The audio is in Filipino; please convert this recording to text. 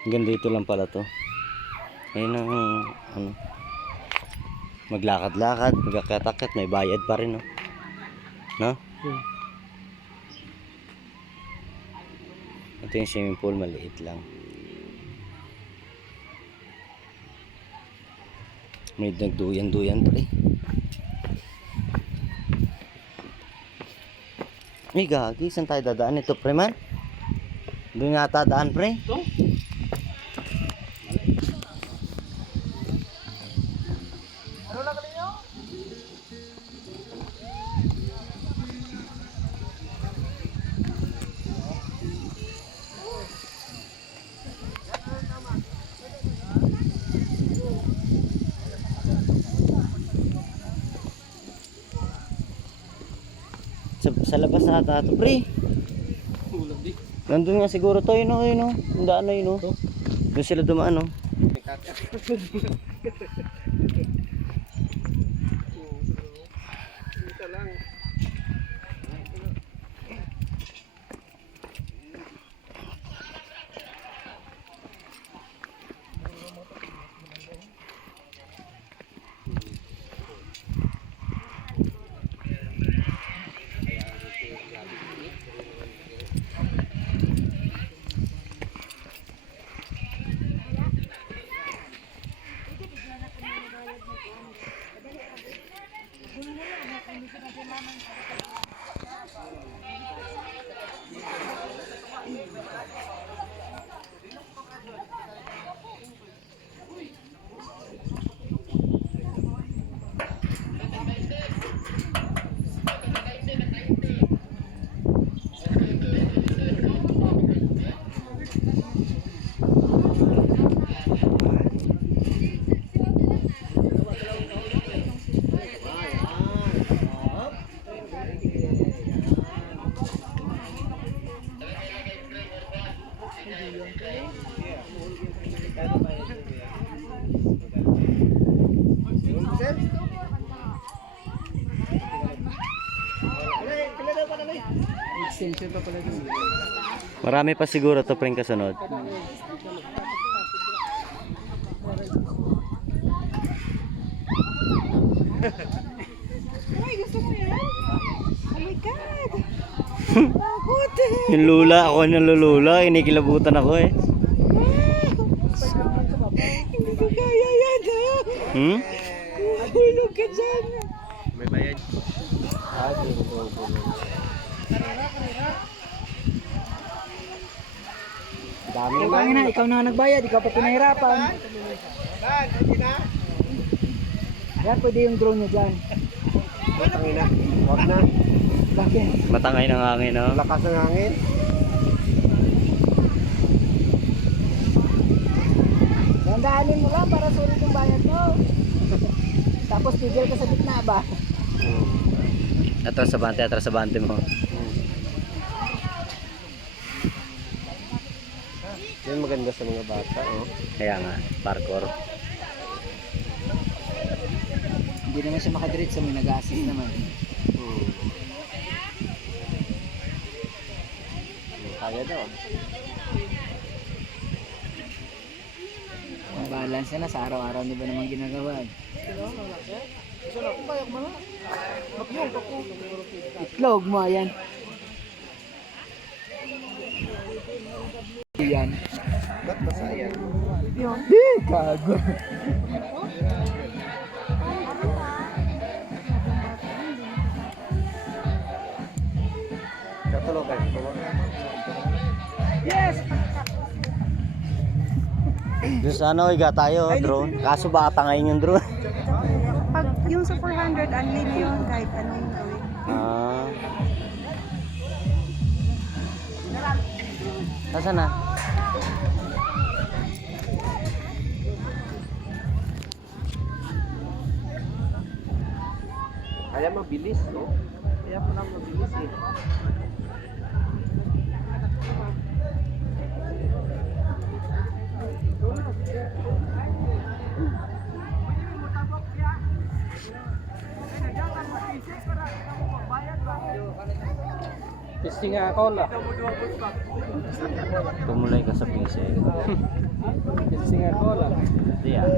Hanggang dito lang pala to. Ayun ang ano. Maglakad-lakad, magkakatakit, may bayad pa rin, no? No? Hmm. Ito yung swimming pool, maliit lang. May nagduyan-duyan pa rin. Ay, gagi. Saan tayo dadaan ito, pre, man? Doon yata daan, pre. Ito? Sa, sa labas na ata ito, pre. Nandun nga siguro to, yun o, yun o. Yung daan na yun o. Doon sila dumaan, o. Marami pa siguro to, pre, kasunod. Ay, gusto mo yan? Oh my God! Bakit? Yung lula, ako yung lulula. Inikilabutan ako, eh. Hindi ko kaya yan ha! Hmm? Hulog ka dyan! May bayad. Dami Ikaw na, ikaw na nagbayad, ikaw pa pinahirapan. Yan, pwede yung drone nyo dyan. Tangina. Huwag na. Bakit? Matangay ng hangin, no? Lakas ng hangin. Dandaanin mo lang para sulit yung bayad mo. Tapos tigil ka sa gitna ba? Atras sa bante, atras sa bante mo. Yan maganda sa mga bata, oh. Kaya nga, parkour. Hindi naman siya makadiretso, may nag-assist naman. Hmm. Kaya daw. Ang balance na sa araw-araw niyo ba naman ginagawa? Itlog mo, ayan. Yan. Ba't masaya? Di, kago. Katulog kayo. Yes! Doon sa ano, iga tayo, drone. Kaso baka tangayin yung drone. Pag yung sa 400, unlimited yun kahit anong gawin. Ah. Nasaan na? Kaya mabilis, no? Kaya pala mabilis eh. Yes. Singa Cola. Tumulay ka sa PC. Singa Cola. Di ah.